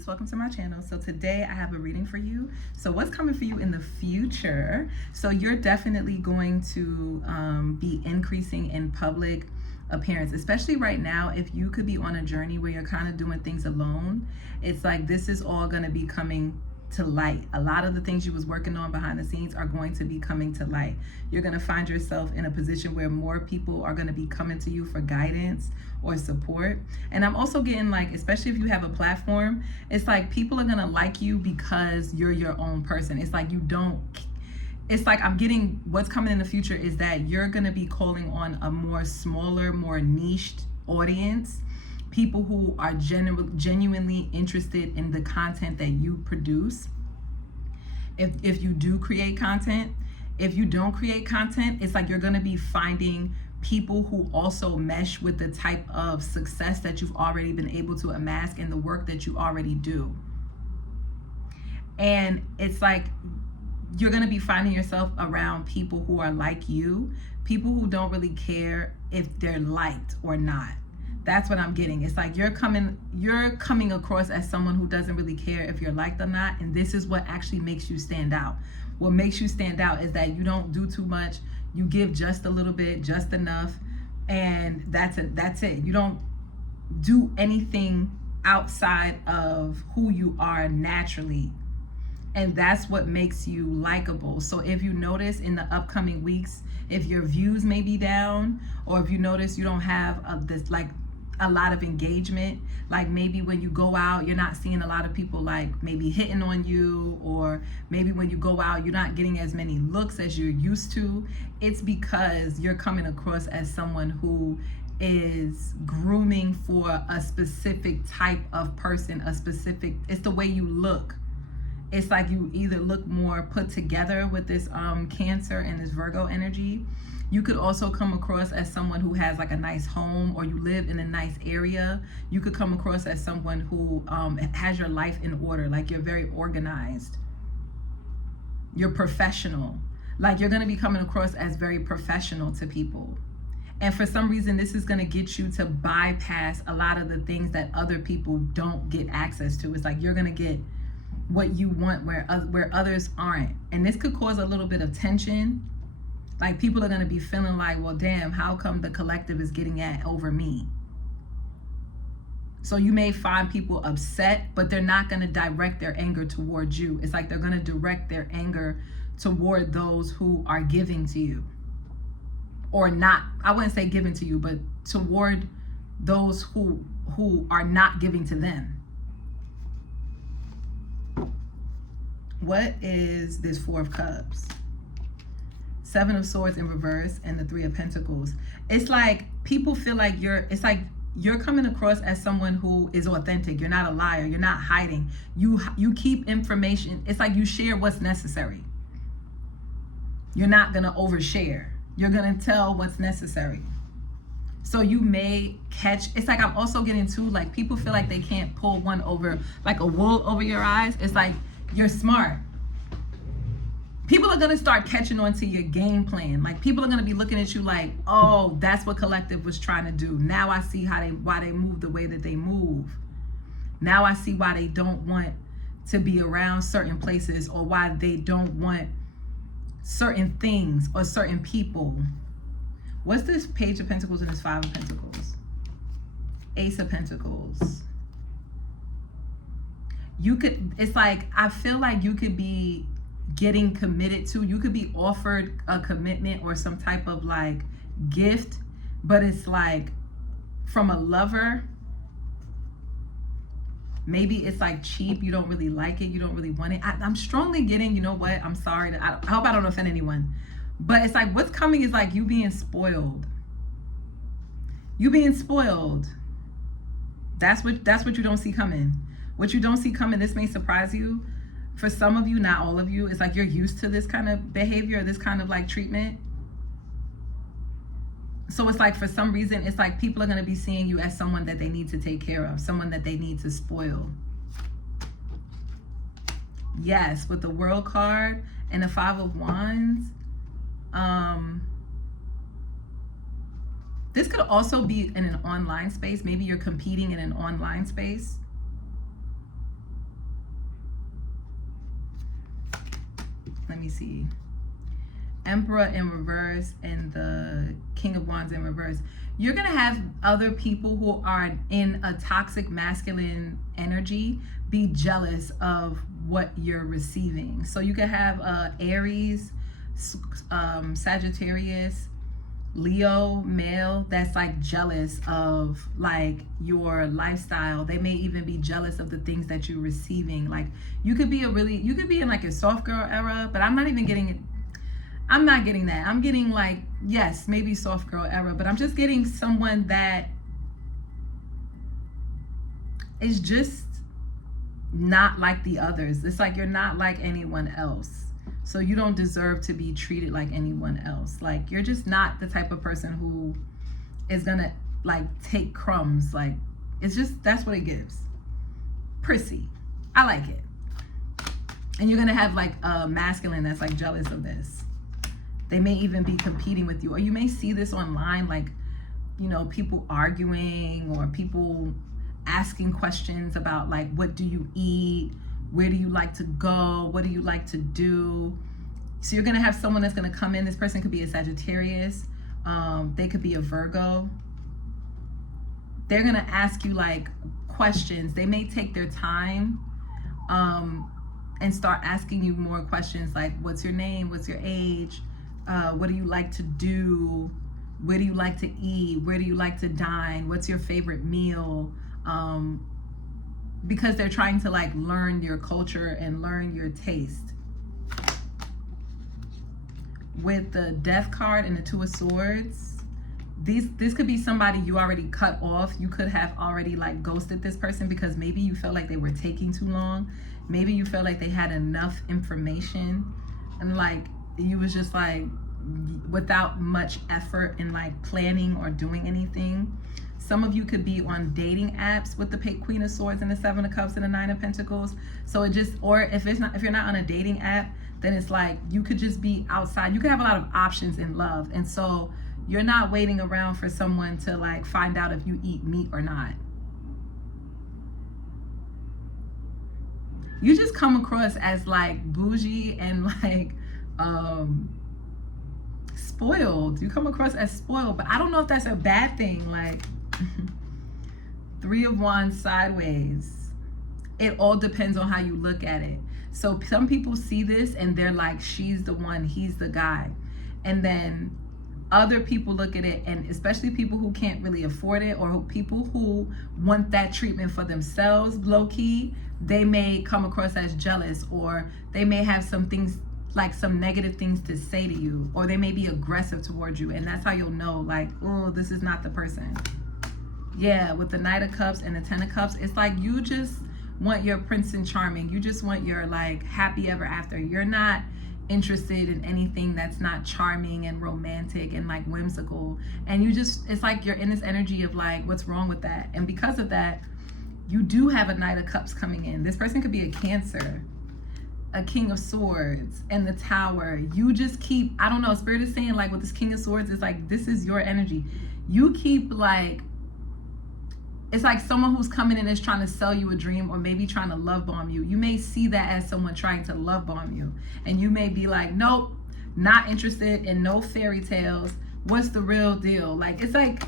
Welcome to my channel. So today I have a reading for you. So what's coming for you in the future? So you're definitely going to be increasing in public appearance, especially right now. If you could be on a journey where you're kind of doing things alone, it's like this is all going to be coming to light. A lot of the things you was working on behind the scenes are going to be coming to light. You're going to find yourself in a position where more people are going to be coming to you for guidance or support. And I'm also getting like, especially if you have a platform, it's like people are going to like you because you're your own person. It's like it's like I'm getting what's coming in the future is that you're going to be calling on a more smaller, more niched audience, people who are genuinely interested in the content that you produce. If you do create content, if you don't create content, it's like you're going to be finding people who also mesh with the type of success that you've already been able to amass in the work that you already do. And it's like you're going to be finding yourself around people who are like you, people who don't really care if they're liked or not. That's what I'm getting. It's like you're coming across as someone who doesn't really care if you're liked or not, and this is what actually makes you stand out. What makes you stand out is that you don't do too much. You give just a little bit, just enough, and that's it. You don't do anything outside of who you are naturally. And that's what makes you likable. So if you notice in the upcoming weeks, if your views may be down, or if you notice you don't have this like a lot of engagement, like maybe when you go out you're not seeing a lot of people like maybe hitting on you, or maybe when you go out you're not getting as many looks as you're used to, it's because you're coming across as someone who is grooming for a specific type of person, it's the way you look. It's like you either look more put together with this Cancer and this Virgo energy. You could also come across as someone who has like a nice home, or you live in a nice area. You could come across as someone who has your life in order, like you're very organized. You're professional. Like you're going to be coming across as very professional to people. And for some reason, this is going to get you to bypass a lot of the things that other people don't get access to. It's like you're going to get what you want where others aren't. And this could cause a little bit of tension. Like people are going to be feeling like, well, damn, how come the collective is getting at over me? So you may find people upset, but they're not going to direct their anger towards you. It's like they're going to direct their anger toward those who are giving to you. Or not, I wouldn't say giving to you, but toward those who are not giving to them. What is this Four of Cups? Seven of Swords in reverse and the Three of Pentacles. It's like people feel like it's like you're coming across as someone who is authentic. You're not a liar. You're not hiding. You keep information. It's like you share what's necessary. You're not going to overshare. You're going to tell what's necessary. So you may catch, it's like I'm also getting too, like people feel like they can't pull one over, like a wool over your eyes. It's like you're smart. People are going to start catching on to your game plan. Like people are going to be looking at you like, oh, that's what collective was trying to do. Now I see why they move the way that they move. Now I see why they don't want to be around certain places, or why they don't want certain things or certain people. What's this Page of Pentacles and this Five of Pentacles? Ace of Pentacles. It's like, I feel like you could be getting committed to, you could be offered a commitment or some type of like gift, but it's like from a lover. Maybe it's like cheap, you don't really like it, you don't really want it. I'm strongly getting, you know what, I'm sorry, I hope I don't offend anyone, but it's like what's coming is like you being spoiled. You being spoiled. That's what you don't see coming. What you don't see coming, this may surprise you. For some of you, not all of you, it's like you're used to this kind of behavior, this kind of like treatment. So it's like for some reason, it's like people are going to be seeing you as someone that they need to take care of, someone that they need to spoil. Yes, with the World card and the Five of Wands. This could also be in an online space. Maybe you're competing in an online space. let me see. Emperor in reverse and the King of Wands in reverse. You're going to have other people who are in a toxic masculine energy be jealous of what you're receiving. So you could have Aries, Sagittarius, Leo male that's like jealous of like your lifestyle. They may even be jealous of the things that you're receiving. Like you could be in like a soft girl era, but I'm not getting that. I'm getting like, yes, maybe soft girl era, but I'm just getting someone that is just not like the others. It's like you're not like anyone else. So you don't deserve to be treated like anyone else. Like you're just not the type of person who is gonna like take crumbs. Like it's just, that's what it gives. Prissy. I like it. And you're gonna have like a masculine that's like jealous of this. They may even be competing with you, or you may see this online, like, you know, people arguing or people asking questions about like, what do you eat? Where do you like to go? What do you like to do? So you're gonna have someone that's gonna come in. This person could be a Sagittarius. They could be a Virgo. They're gonna ask you like questions. They may take their time and start asking you more questions like, what's your name? What's your age? What do you like to do? Where do you like to eat? Where do you like to dine? What's your favorite meal? Because they're trying to like learn your culture and learn your taste. With the Death card and the Two of Swords, this could be somebody you already cut off. You could have already like ghosted this person because maybe you felt like they were taking too long. Maybe you felt like they had enough information and like you was just like without much effort in like planning or doing anything. Some of you could be on dating apps with the Queen of Swords and the Seven of Cups and the Nine of Pentacles. So it just, or if you're not on a dating app, then it's like you could just be outside. You could have a lot of options in love. And so you're not waiting around for someone to like find out if you eat meat or not. You just come across as like bougie and like spoiled. You come across as spoiled, but I don't know if that's a bad thing. Like Three of Wands sideways. It all depends on how you look at it. So some people see this and they're like, she's the one, he's the guy. And then other people look at it, and especially people who can't really afford it, or people who want that treatment for themselves, low key, they may come across as jealous, or they may have some things, like some negative things to say to you, or they may be aggressive towards you. And that's how you'll know like, oh, this is not the person. Yeah, with the Knight of Cups and the Ten of Cups, it's like you just want your Prince and Charming. You just want your like happy ever after. You're not interested in anything that's not charming and romantic and like whimsical. And you just, it's like you're in this energy of like, what's wrong with that? And because of that, you do have a Knight of Cups coming in. This person could be a Cancer, a King of Swords, and the Tower. You just keep, I don't know, Spirit is saying like with this King of Swords, it's like, this is your energy. You keep like, it's like someone who's coming in is trying to sell you a dream, or maybe trying to love bomb you. You may see that as someone trying to love bomb you. And you may be like, nope, not interested in no fairy tales. What's the real deal? Like, it's like,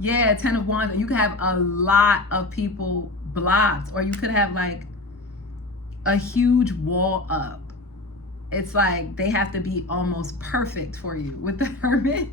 yeah, Ten of Wands. You could have a lot of people blocked, or you could have like a huge wall up. It's like they have to be almost perfect for you. With the Hermit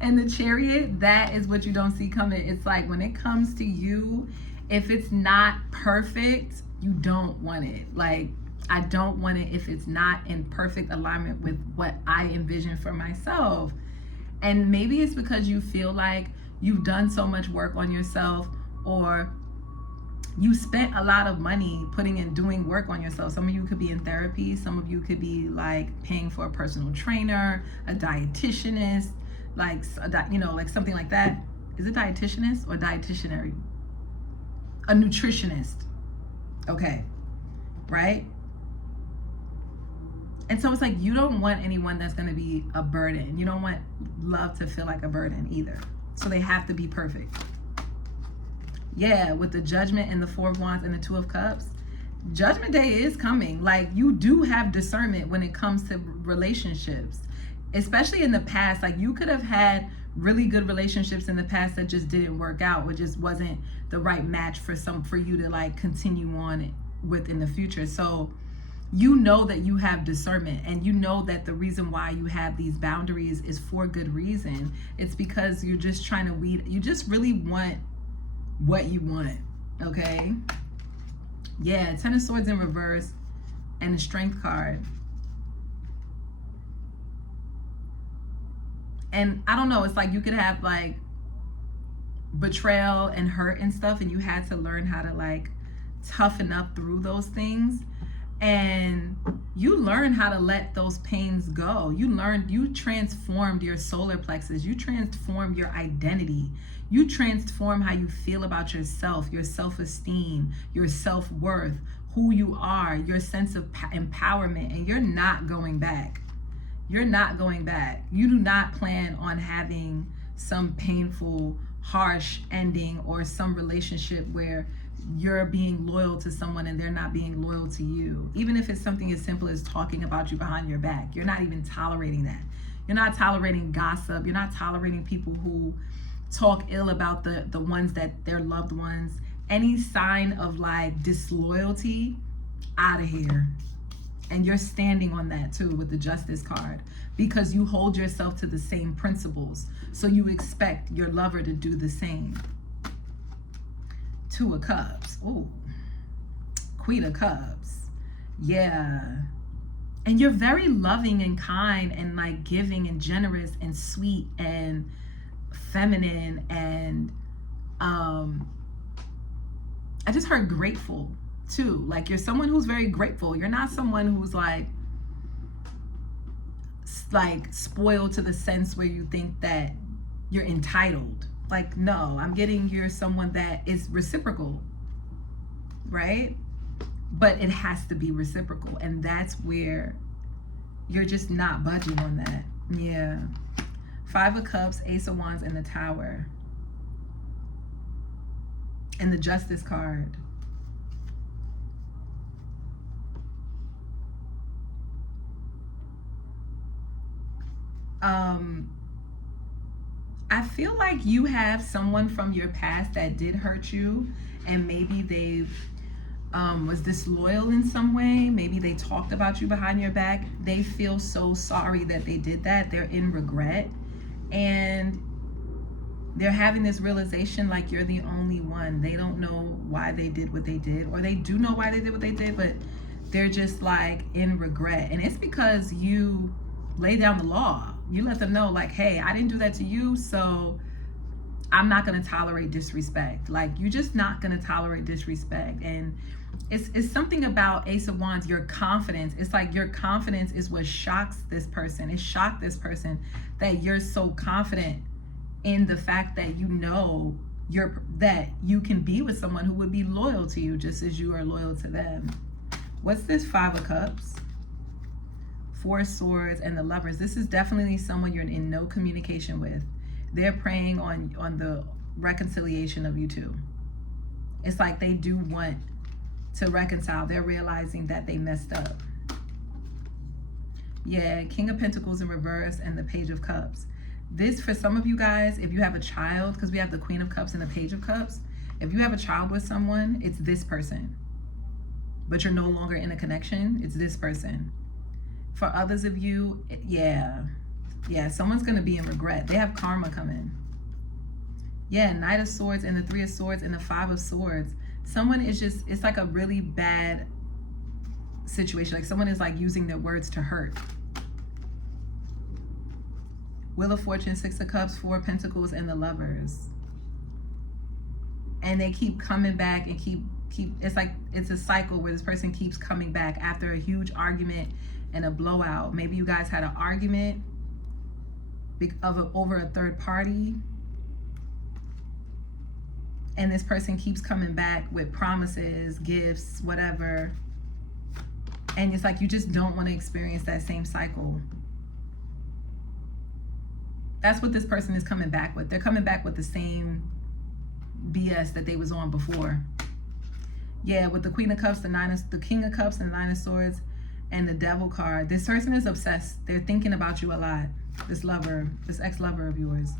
and the Chariot, that is what you don't see coming. It's like when it comes to you, if it's not perfect, you don't want it. Like, I don't want it if it's not in perfect alignment with what I envision for myself. And maybe it's because you feel like you've done so much work on yourself, or you spent a lot of money doing work on yourself. Some of you could be in therapy. Some of you could be like paying for a personal trainer, a dietitianist, like, you know, like something like that. Is it dietitianist or dietitianary? A nutritionist. Okay. Right? And so it's like, you don't want anyone that's going to be a burden. You don't want love to feel like a burden either. So they have to be perfect. Yeah, with the Judgment and the Four of Wands and the Two of Cups, Judgment Day is coming. Like, you do have discernment when it comes to relationships, especially in the past. Like, you could have had really good relationships in the past that just didn't work out, or just wasn't the right match for you to like continue on with in the future. So you know that you have discernment, and you know that the reason why you have these boundaries is for good reason. It's because you're just trying to weed, you just really want what you want. Okay, yeah, 10 of Swords in reverse and the Strength card. And I don't know, it's like you could have like betrayal and hurt and stuff, and you had to learn how to like toughen up through those things. And you learn how to let those pains go. You transformed your solar plexus. You transformed your identity. You transform how you feel about yourself, your self-esteem, your self-worth, who you are, your sense of empowerment, and you're not going back. You're not going back. You do not plan on having some painful, harsh ending, or some relationship where you're being loyal to someone and they're not being loyal to you. Even if it's something as simple as talking about you behind your back, you're not even tolerating that. You're not tolerating gossip. You're not tolerating people who talk ill about the ones that their loved ones. Any sign of like disloyalty, out of here. And you're standing on that too with the Justice card, because you hold yourself to the same principles. So you expect your lover to do the same. 2 of Cups. Oh, Queen of Cups. Yeah. And you're very loving and kind and like giving and generous and sweet and feminine. And I just heard grateful too. Like, you're someone who's very grateful. You're not someone who's like spoiled to the sense where you think that you're entitled. Like, no, I'm getting you're someone that is reciprocal, right? But it has to be reciprocal, and that's where you're just not budging on that. Yeah. 5 of Cups, Ace of Wands, and the Tower. And the Justice card. I feel like you have someone from your past that did hurt you, and maybe they was disloyal in some way. Maybe they talked about you behind your back. They feel so sorry that they did that. They're in regret, and they're having this realization like you're the only one. They don't know why they did what they did, or they do know why they did what they did, but they're just like in regret. And it's because you lay down the law. You let them know like, hey, I didn't do that to you, so I'm not going to tolerate disrespect. Like, you're just not going to tolerate disrespect. And it's something about Ace of Wands, your confidence. It's like your confidence is what shocks this person. It shocked this person that you're so confident in the fact that you know that you can be with someone who would be loyal to you just as you are loyal to them. What's this 5 of Cups? 4 Swords and the Lovers. This is definitely someone you're in no communication with. They're preying on the reconciliation of you two. It's like they do want to reconcile. They're realizing that they messed up. Yeah, King of Pentacles in reverse and the Page of Cups. This, for some of you guys, if you have a child, because we have the Queen of Cups and the Page of Cups, if you have a child with someone, it's this person. But you're no longer in a connection, it's this person. For others of you, yeah, someone's going to be in regret. They have karma coming. Yeah, Knight of Swords and the 3 of Swords and the 5 of Swords. Someone is just, it's like a really bad situation. Like, someone is like using their words to hurt. Wheel of Fortune, 6 of Cups, 4 of Pentacles, and the Lovers. And they keep coming back and keep it's like it's a cycle where this person keeps coming back after a huge argument and a blowout. Maybe you guys had an argument over a third party, and this person keeps coming back with promises, gifts, whatever, and it's like you just don't want to experience that same cycle. That's what this person is coming back with. They're coming back with the same BS that they was on before. Yeah, with the Queen of Cups, the King of Cups, and the Nine of Swords, and the Devil card. This person is obsessed. They're thinking about you a lot. This lover, this ex-lover of yours.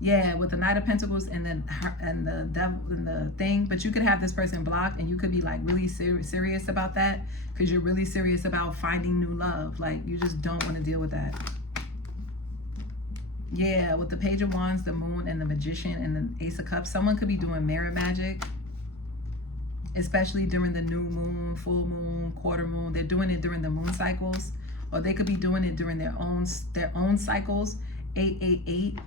Yeah, with the Knight of Pentacles and the Devil and the thing. But you could have this person blocked, and you could be like really serious about that, because you're really serious about finding new love. Like, you just don't want to deal with that. Yeah, with the Page of Wands, the Moon, and the Magician, and the Ace of Cups, someone could be doing mirror magic, especially during the new moon, full moon, quarter moon. They're doing it during the moon cycles, or they could be doing it during their own cycles. 888.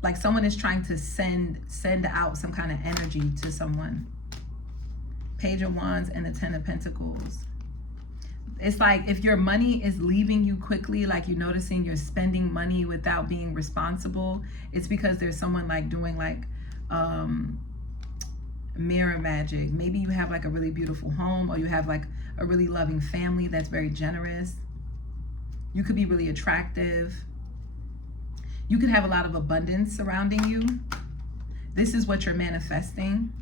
Like someone is trying to send out some kind of energy to someone. Page of Wands and the Ten of Pentacles. It's like if your money is leaving you quickly, like you're noticing you're spending money without being responsible, it's because there's someone like doing like mirror magic. Maybe you have like a really beautiful home, or you have like a really loving family that's very generous. You could be really attractive. You could have a lot of abundance surrounding you. This is what you're manifesting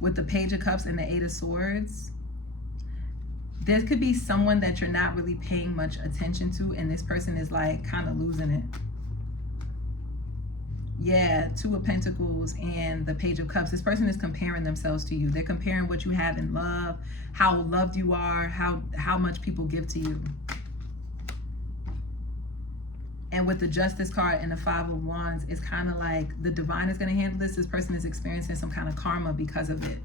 with the Page of Cups and the Eight of Swords. There could be someone that you're not really paying much attention to, and this person is like kind of losing it. Yeah, Two of Pentacles and the Page of Cups. This person is comparing themselves to you. They're comparing what you have in love, how loved you are, how much people give to you. And with the Justice card and the Five of Wands, it's kind of like the divine is going to handle this. This person is experiencing some kind of karma because of it.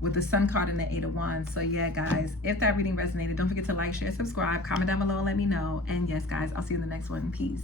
With the Sun card and the Eight of Wands. So yeah, guys, if that reading resonated, don't forget to like, share, subscribe, comment down below and let me know. And yes, guys, I'll see you in the next one. Peace.